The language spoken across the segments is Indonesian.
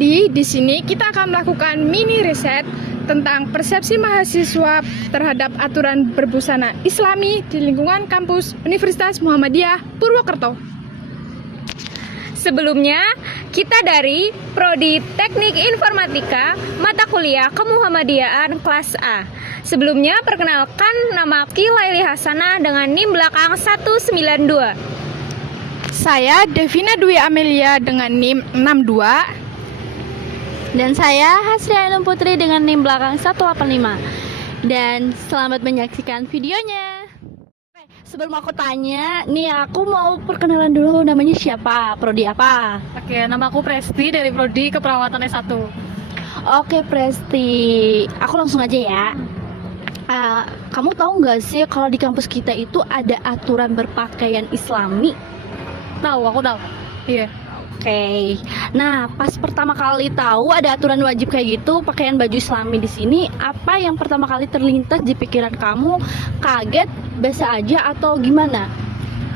Jadi di sini kita akan melakukan mini riset tentang persepsi mahasiswa terhadap aturan berbusana Islami di lingkungan kampus Universitas Muhammadiyah Purwokerto. Sebelumnya, kita dari Prodi Teknik Informatika, mata kuliah Kemuhammadiyaan kelas A. Sebelumnya, perkenalkan nama Ki Laili Hasanah dengan NIM belakang 192. Saya Devina Dwi Amelia dengan NIM 62. Dan saya Hasri Ainun Putri dengan NIM belakang 185. Dan selamat menyaksikan videonya. Sebelum aku tanya, nih aku mau perkenalan dulu, namanya siapa? Prodi apa? Oke, nama aku Presti dari Prodi Keperawatan S1. Oke Presti, aku langsung aja ya. Kamu tahu nggak sih kalau di kampus kita itu ada aturan berpakaian Islami? Aku tahu. Iya. Oke. Nah, pas pertama kali tahu ada aturan wajib kayak gitu, pakaian baju Islami di sini, apa yang pertama kali terlintas di pikiran kamu? Kaget, biasa aja atau gimana?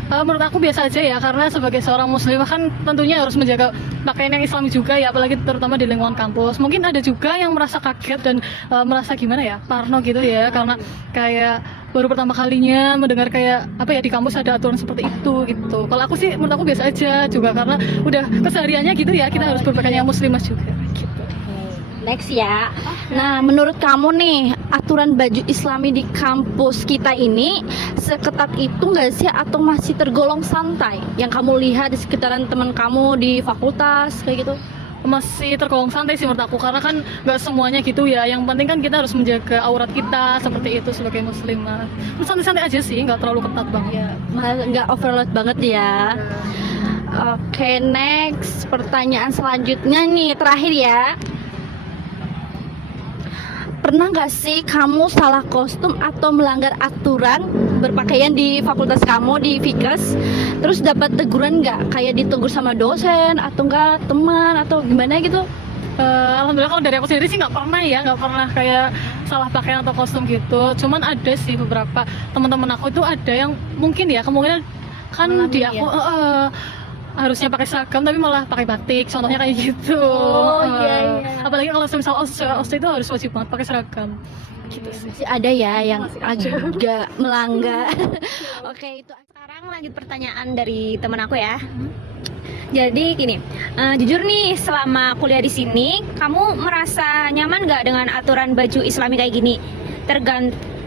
Menurut aku biasa aja ya, karena sebagai seorang muslimah kan tentunya harus menjaga pakaian yang Islami juga ya, apalagi terutama di lingkungan kampus. Mungkin ada juga yang merasa kaget dan merasa gimana ya, parno gitu ya, karena kayak baru pertama kalinya mendengar kayak apa ya, di kampus ada aturan seperti itu gitu. Kalau aku sih, menurut aku biasa aja juga, karena udah kesehariannya gitu ya, kita harus berpakaian yang muslimah juga gitu. Next ya. Nah, menurut kamu nih, aturan baju Islami di kampus kita ini seketat itu nggak sih atau masih tergolong santai? Yang kamu lihat di sekitaran teman kamu di fakultas kayak gitu? Masih tergolong santai sih menurut aku, karena kan nggak semuanya gitu ya. Yang penting kan kita harus menjaga aurat kita seperti itu sebagai muslimah. Santai-santai aja sih, nggak terlalu ketat banget. Nggak overload banget ya. Oke, next pertanyaan selanjutnya nih, terakhir ya. Pernah nggak sih kamu salah kostum atau melanggar aturan berpakaian di fakultas kamu di Fikes? Terus dapat teguran nggak? Kayak ditegur sama dosen atau enggak teman atau gimana gitu? Alhamdulillah kalau dari aku sendiri sih nggak pernah kayak salah pakaian atau kostum gitu. Cuman ada sih beberapa teman-teman aku itu ada yang mungkin ya kemungkinan kan di aku harusnya pakai seragam tapi malah pakai batik, contohnya kayak gitu. Iya. Apalagi kalau misal OSCE itu harus wajib banget pakai seragam gitu sih. Masih ada ya yang agak melanggar. Oke, itu. Sekarang lanjut pertanyaan dari teman aku ya. Jadi gini, jujur nih selama kuliah di sini, kamu merasa nyaman nggak dengan aturan baju Islami kayak gini?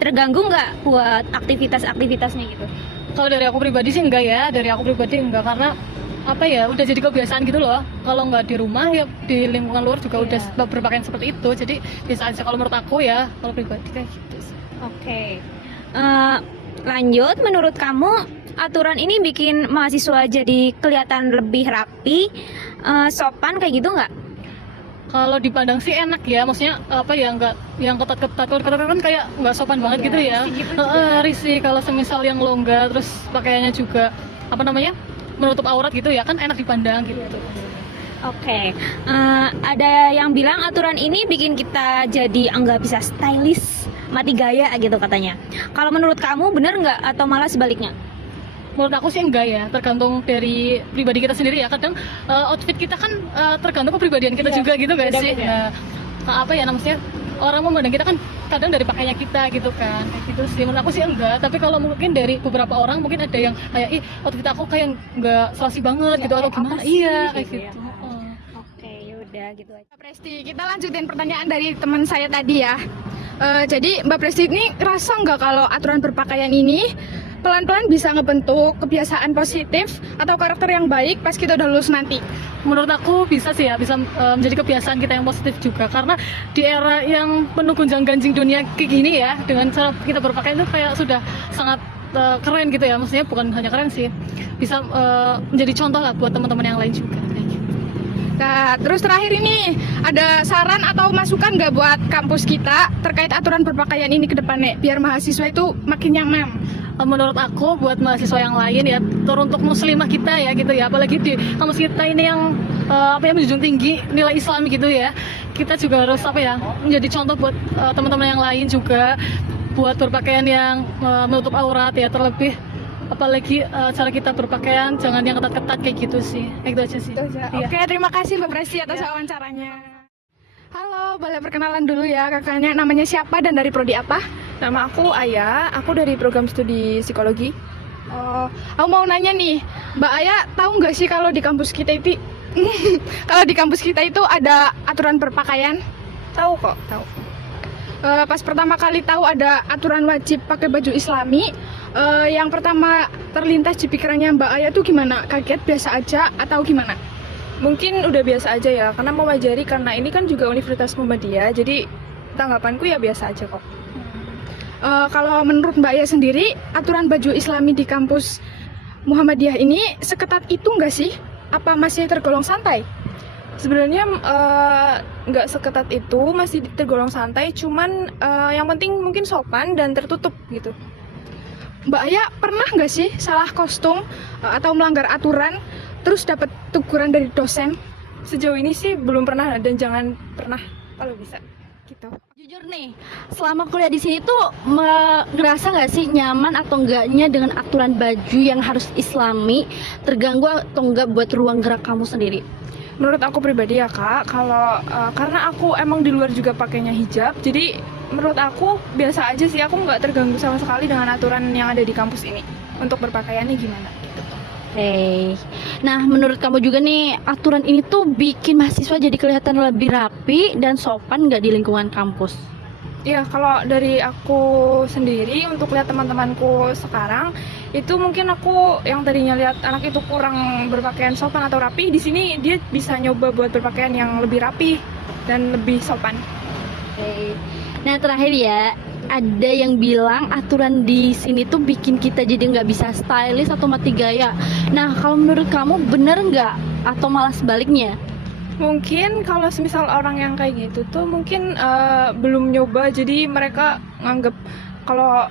Terganggu nggak buat aktivitas-aktivitasnya gitu? Kalau dari aku pribadi sih enggak ya, karena apa ya, udah jadi kebiasaan gitu loh. Kalau nggak di rumah ya di lingkungan luar juga udah berpakaian seperti itu, jadi biasa aja kalau menurut aku ya, kalau pribadi kayak gitu sih. Oke. Lanjut, menurut kamu aturan ini bikin mahasiswa jadi kelihatan lebih rapi, sopan kayak gitu nggak? Kalau dipandang sih enak ya, maksudnya apa ya, nggak yang ketat-ketat. Kalau ketat kan kayak nggak sopan banget gitu ya. Risih kalau semisal yang longgar, terus pakaiannya juga apa namanya, menutup aurat gitu ya, kan enak dipandang gitu. Oke. Ada yang bilang aturan ini bikin kita jadi nggak bisa stylish, mati gaya gitu katanya. Kalau menurut kamu bener nggak atau malah sebaliknya? Menurut aku sih enggak ya, tergantung dari pribadi kita sendiri ya. Kadang outfit kita kan tergantung kepribadian kita juga gitu gak sih? Apa ya namanya, orang memandang kita kan kadang dari pakaiannya kita gitu kan, kayak gitu sih. Menurut aku sih enggak, tapi kalau mungkin dari beberapa orang mungkin ada yang kayak, outfit aku kayak enggak selasih banget gitu atau gimana. Iya, kayak gitu. Oke, yaudah gitu aja. Mbak Presti, kita lanjutin pertanyaan dari teman saya tadi ya. Jadi Mbak Presti ini rasa nggak kalau aturan berpakaian ini pelan-pelan bisa ngebentuk kebiasaan positif atau karakter yang baik pas kita udah lulus nanti? Menurut aku bisa sih ya, bisa menjadi kebiasaan kita yang positif juga, karena di era yang penuh gonjang-ganjing dunia kayak gini ya, dengan cara kita berpakaian itu kayak sudah sangat keren gitu ya. Maksudnya bukan hanya keren sih, bisa menjadi contoh lah buat teman-teman yang lain juga. Nah, terus terakhir ini ada saran atau masukan nggak buat kampus kita terkait aturan berpakaian ini ke depannya biar mahasiswa itu makin nyaman? Menurut aku buat mahasiswa yang lain ya, teruntuk muslimah kita ya gitu ya, apalagi di kampus kita ini yang menjunjung tinggi nilai Islam gitu ya, kita juga harus menjadi contoh buat teman-teman yang lain juga, buat berpakaian yang menutup aurat ya, terlebih apalagi cara kita berpakaian jangan yang ketat-ketat kayak gitu sih. Itu aja sih. Iya. Oke, terima kasih Mbak Presi atas wawancaranya. Halo, boleh perkenalan dulu ya kakaknya. Namanya siapa dan dari prodi apa? Nama aku Aya, aku dari program studi psikologi. Oh, aku mau nanya nih, Mbak Aya tahu nggak sih kalau di kampus kita itu kalau di kampus kita itu ada aturan berpakaian? Tahu kok, tahu. Pas pertama kali tahu ada aturan wajib pakai baju Islami, yang pertama terlintas di pikirannya Mbak Aya tuh gimana? Kaget, biasa aja, atau gimana? Mungkin udah biasa aja ya, karena mewajari karena ini kan juga Universitas Muhammadiyah, jadi tanggapanku ya biasa aja kok. Kalau menurut Mbak Aya sendiri, aturan baju Islami di kampus Muhammadiyah ini seketat itu nggak sih? Apa masih tergolong santai? Sebenarnya nggak seketat itu, masih tergolong santai, cuman yang penting mungkin sopan dan tertutup gitu. Mbak Aya pernah nggak sih salah kostum atau melanggar aturan terus dapat teguran dari dosen? Sejauh ini sih belum pernah dan jangan pernah kalau bisa gitu. Jujur nih, selama kuliah di sini tuh ngerasa nggak sih nyaman atau enggaknya dengan aturan baju yang harus Islami, terganggu atau enggak buat ruang gerak kamu sendiri? Menurut aku pribadi ya kak, kalau karena aku emang di luar juga pakainya hijab, jadi menurut aku biasa aja sih, aku nggak terganggu sama sekali dengan aturan yang ada di kampus ini. Untuk berpakaiannya gimana? Gitu. Oke. Nah, menurut kamu juga nih, aturan ini tuh bikin mahasiswa jadi kelihatan lebih rapi dan sopan nggak di lingkungan kampus? Iya, kalau dari aku sendiri untuk lihat teman-temanku sekarang itu mungkin aku yang tadinya lihat anak itu kurang berpakaian sopan atau rapi, di sini dia bisa nyoba buat berpakaian yang lebih rapi dan lebih sopan. Oke. Nah, terakhir ya, ada yang bilang aturan di sini tuh bikin kita jadi nggak bisa stylish atau mati gaya. Nah, kalau menurut kamu bener nggak atau malah sebaliknya? Mungkin kalau semisal orang yang kayak gitu tuh mungkin belum nyoba, jadi mereka nganggep kalau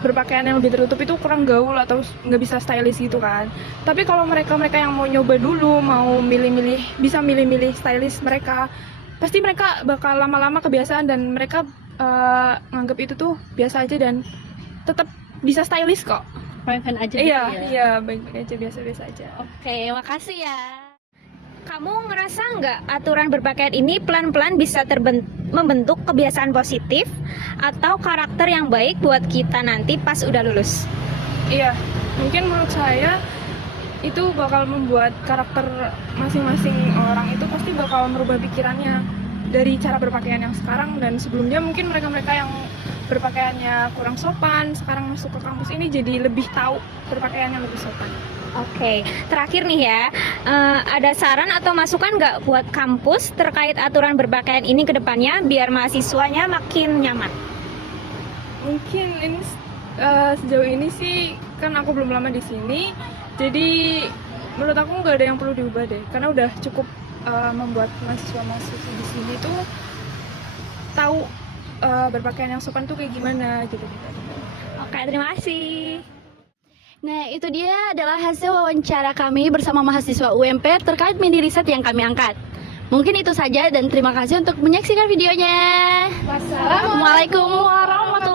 berpakaian yang lebih tertutup itu kurang gaul atau nggak bisa stylish gitu kan. Tapi kalau mereka yang mau nyoba dulu, mau bisa milih-milih stylish mereka, pasti mereka bakal lama-lama kebiasaan dan mereka nganggep itu tuh biasa aja dan tetap bisa stylish kok. Fine-fine aja gitu Iya, ya? iya baik-baik aja, biasa-biasa aja. Oke, makasih ya. Kamu ngerasa nggak aturan berpakaian ini pelan-pelan bisa membentuk kebiasaan positif atau karakter yang baik buat kita nanti pas udah lulus? Iya, mungkin menurut saya itu bakal membuat karakter masing-masing orang itu pasti bakal merubah pikirannya dari cara berpakaian yang sekarang dan sebelumnya. Mungkin mereka-mereka yang berpakaiannya kurang sopan sekarang masuk ke kampus ini jadi lebih tahu berpakaiannya lebih sopan. Oke, terakhir nih ya, ada saran atau masukan nggak buat kampus terkait aturan berpakaian ini ke depannya biar mahasiswanya makin nyaman? Mungkin ini sejauh ini sih kan aku belum lama di sini, jadi menurut aku nggak ada yang perlu diubah deh, karena udah cukup membuat mahasiswa-mahasiswa di sini tuh tahu berpakaian yang sopan tuh kayak gimana gitu. Oke, terima kasih. Nah, itu dia adalah hasil wawancara kami bersama mahasiswa UMP terkait mini riset yang kami angkat. Mungkin itu saja dan terima kasih untuk menyaksikan videonya. Wassalamualaikum Wassalamualaikum warahmatullahi